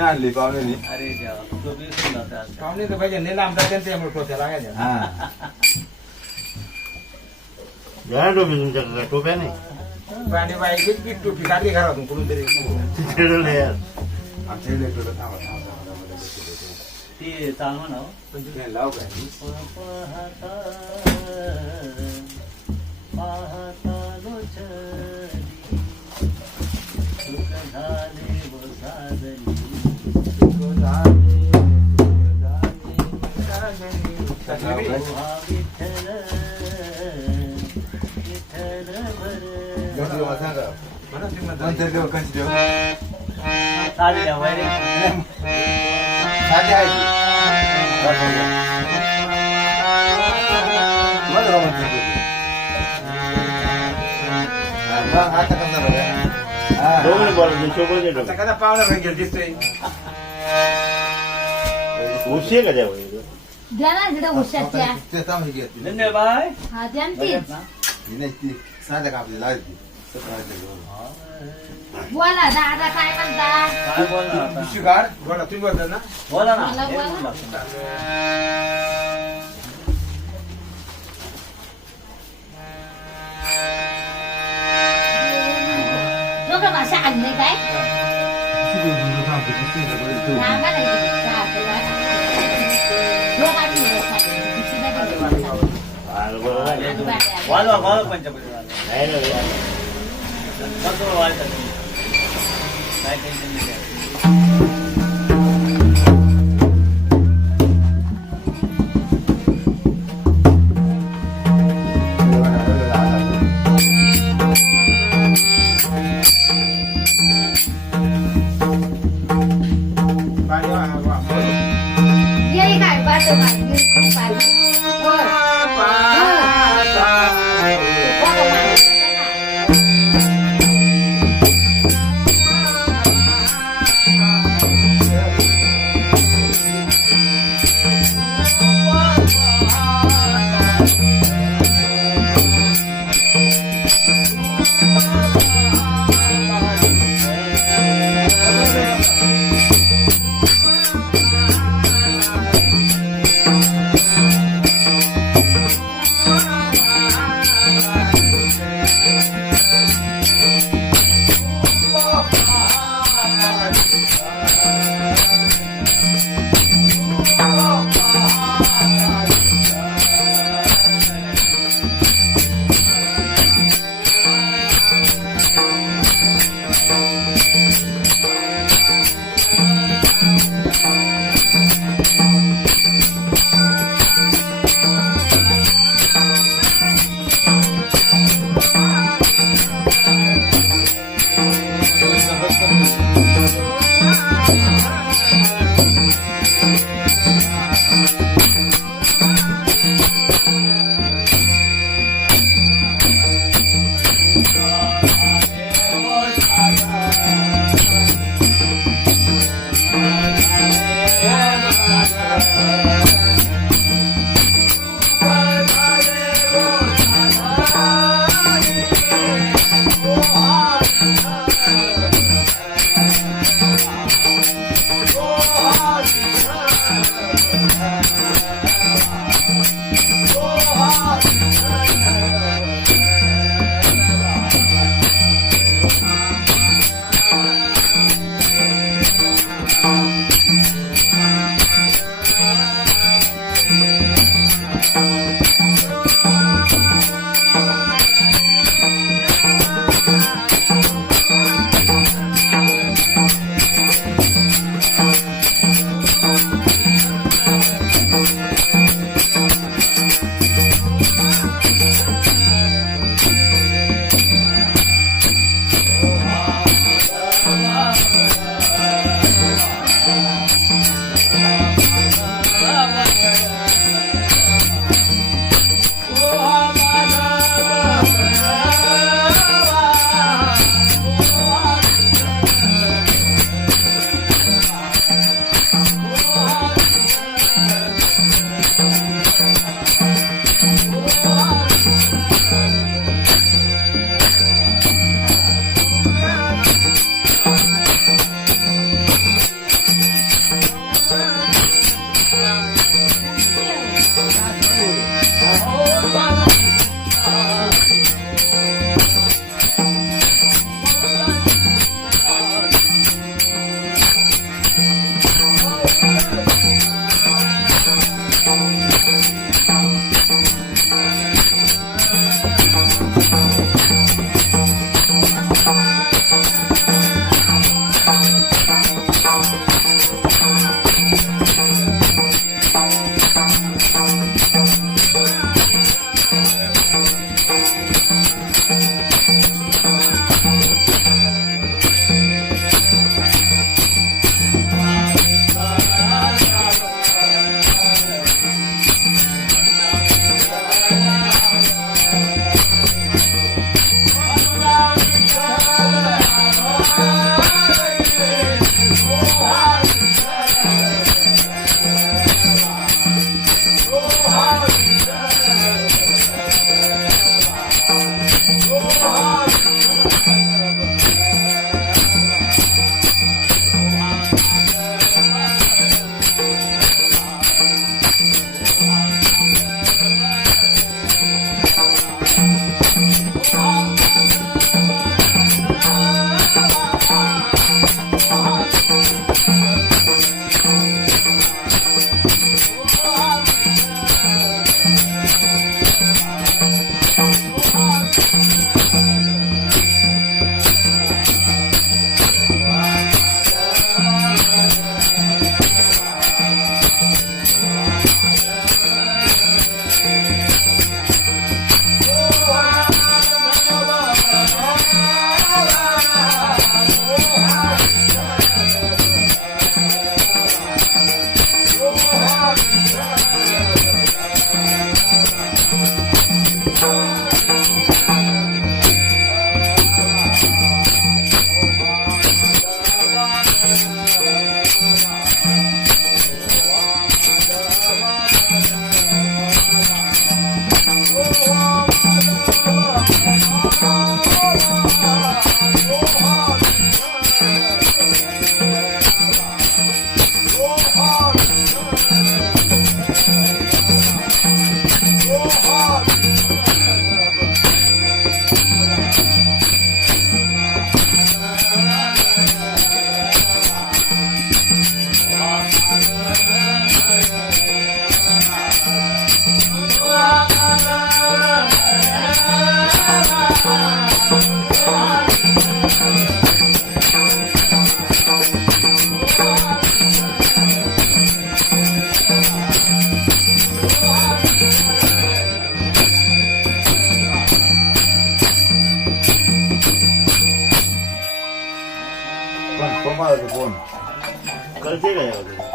आणली पाहुणे. अरे देवा, तो बी सुंदर होता. पाहुणे तर पाहिजे नेला आमचा त्यांच्या टोप्या लागायच्या. हा या टोपी तुमच्याकडे टोप्या नाही आणि बाईचीच पीठ टोपी काढली घरातून कुठून तरी चिडले यार. आमच्या इलेक्ट्रिक थांबा ती चाल म्हणा पण लाव काय साडी द्या वैरे. साडी आहे माझं रोमांचक होतं. हा, मग आता कसं बरं? हा. दोघं बोलायचं शोभत आहे आता कदा पाहुणा गेल दिसतोय उशी का त्यावर द्या ना इकडे उशाच्या ते चांगली घेतली. धन्यवाद बाय हा द्या ना तीच ही नाही ती साध्या कापली लावली. सकाळच्या वेळेला. बोला दादा काय म्हणता काय बोलणार आता? पिशवी काढ बोला तुम्ही बोलता ना बोला ना बोला, हे बोला. बोला. दोघं भाषा आणले काय सांगा नाही दोघांची वाजवा वाजवा पंचपदी वाजवा. नाही ना कसं वाजतं तुम्ही? काय टेन्शन नाही घ्यायचं. पाणी वा ये काय बाटो पाहिजे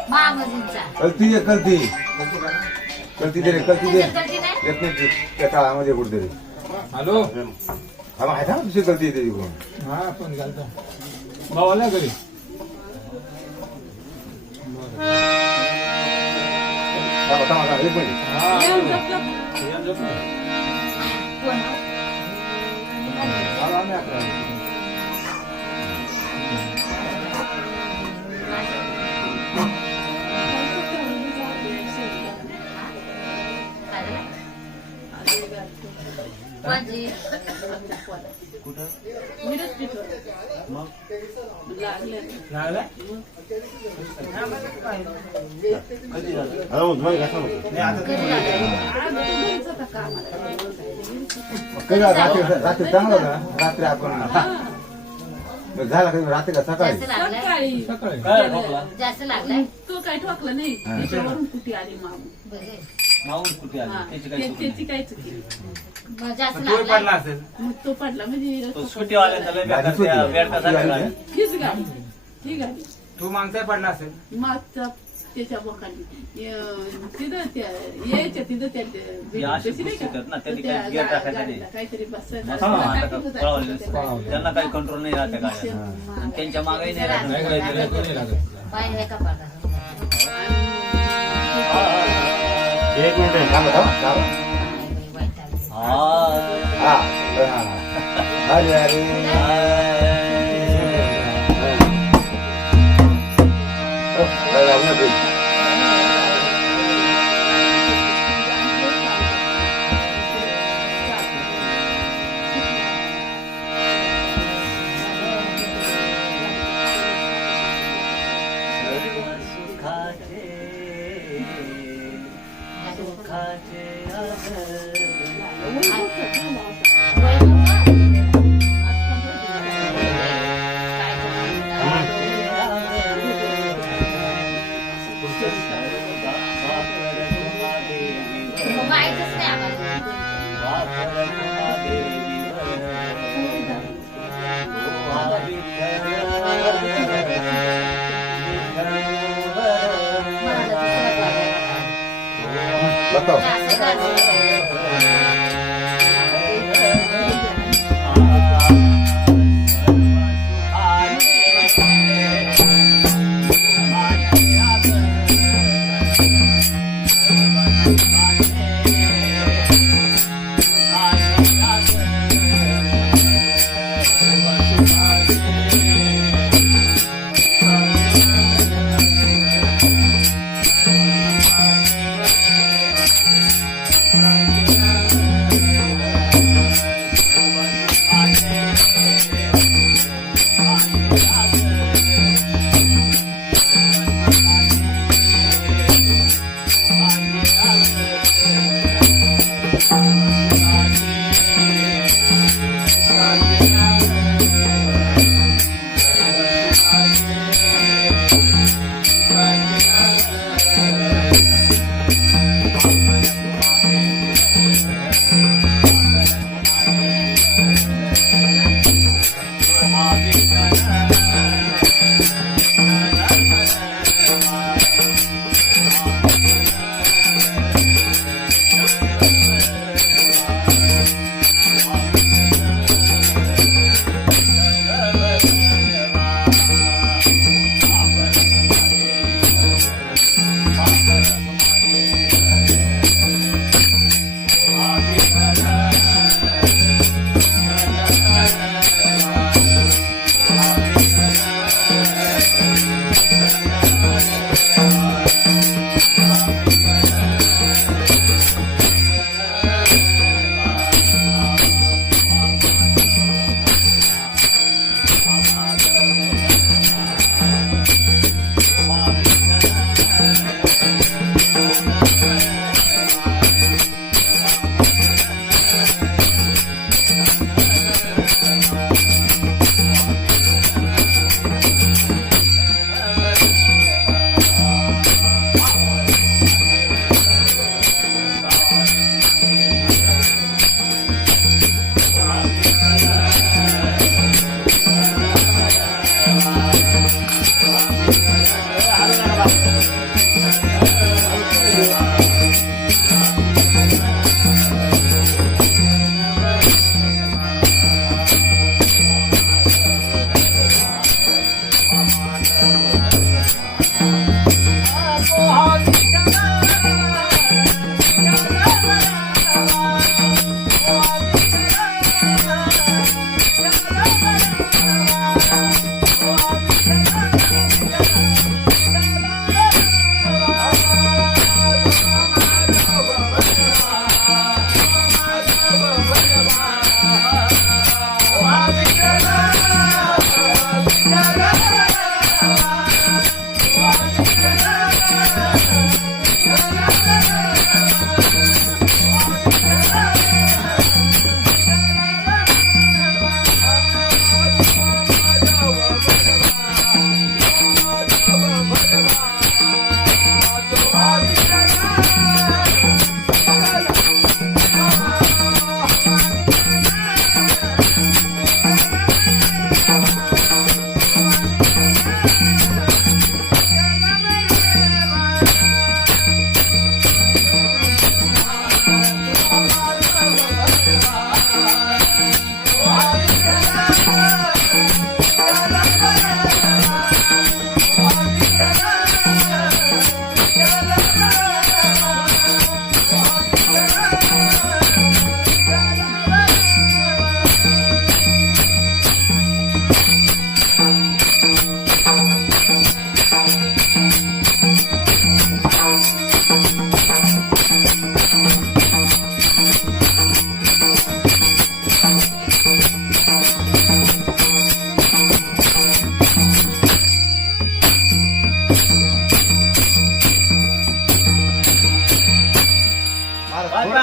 महामजींचा. कलती आहे कलती कलती दे रे कलती दे कळती नाही? येत नाही ते. त्या काळामध्ये कुठेतरी हॅलो हा माहिती आहे ना दुसरी कलती येते तिकडून हा पण घालतो भावाला घरी थांबा, एक मिनिट. कोण? कोणची? लागला अरे मग तुम्हाला कसं नको? नाही, आता कधी झालं? रात्री चांगलं होतं ना रात्री आपण झाला कधी रात्री का सकाळी जास्त लागलाय? सकाळी सकाळी काय ठोकला? जास्त लागलाय? तो काय ठोकला नाही त्याच्यावरून कुठे आली मागून बरं. माऊन कुठे आली? हा, त्याची काय चूक त्याची नाही. काय चुकी मग जास्त तोही पडला लागलाय? असेल मग तो पडला म्हणजे तो स्कूटीवाल्याचा लय बेकार त्या बेडकासारखा गाडी. हीच गाडी ही गाडी तू मागताय पडला असेल मागचा त्याच्या बोकांनी तिथं त्या यायच्या तिथं त्या ती अशी तशी नाही का? पुस्तकं ना, त्यांनी तर त्या काही गेट टाकायचं नाही. गाडीला काहीतरी बसायला हा, आता टाकत होता. पळवलेलं. पळवलेलं. त्यांना काही कंट्रोल नाही राहते गाड्या आणि त्यांच्या मागे नाही राहत. नाही करायचं कोणी लागत पाय हे का पडला? एक मिनिट आहे. थांबा, थांबा, थांबा. वाईट आलं. हा. हा अरे अरे लागणार ते. सर्व सुखाचे सुखाचे आधार. वय नको? मग माहीतच नाही आम्हाला. मला दुसरं बघायला. बताओ जास्त गाजलं.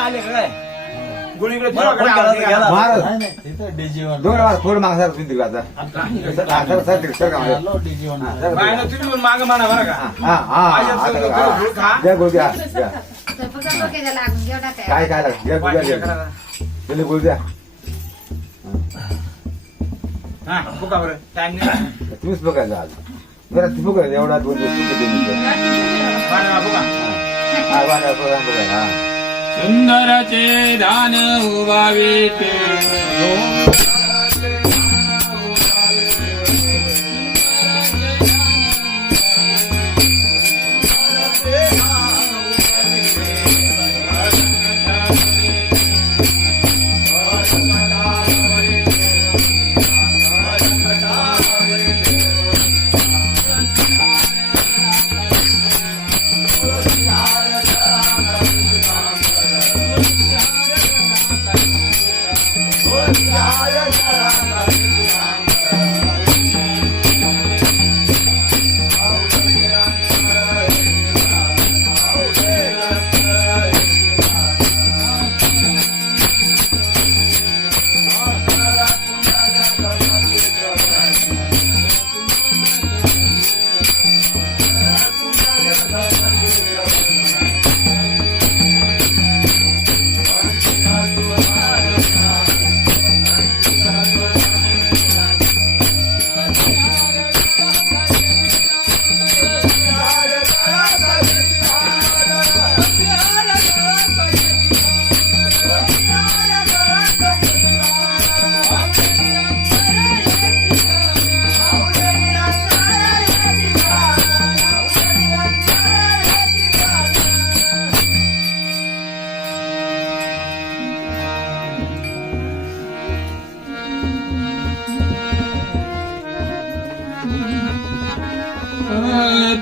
आले काय गुणीकडे महाराज नाही नाही तिथं डीजीवन दोन वेळा थोडं मागं सर तुम्ही तिकडे आता सर का आलो डीजीवन तुम्ही माग म्हणा बरं का द्या गोळी द्या स्वयंपाकाला डोक्याला लागून घेऊ नका. काय काय लागेल द्या गोळी द्या त्याला गोळी द्या हा बुका बरं टाइम नाही तुम्हीच बघायचं आज जरा ती बघायचं एवढा 2 दिवस बुका हा बघा हा सुंदरचे दान उभावे ते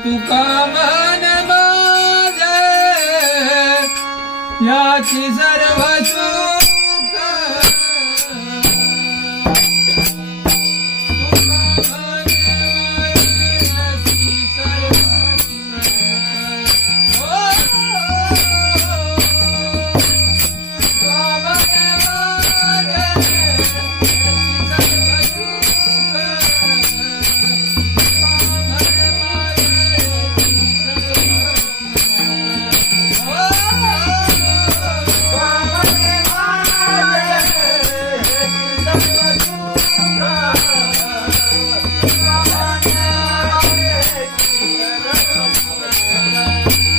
तुका मन माझे याची सर्व चूक तुका मन माझे याची सर्व चूक तुका मन माझे याची सर्व चूक Oh,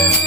झालं.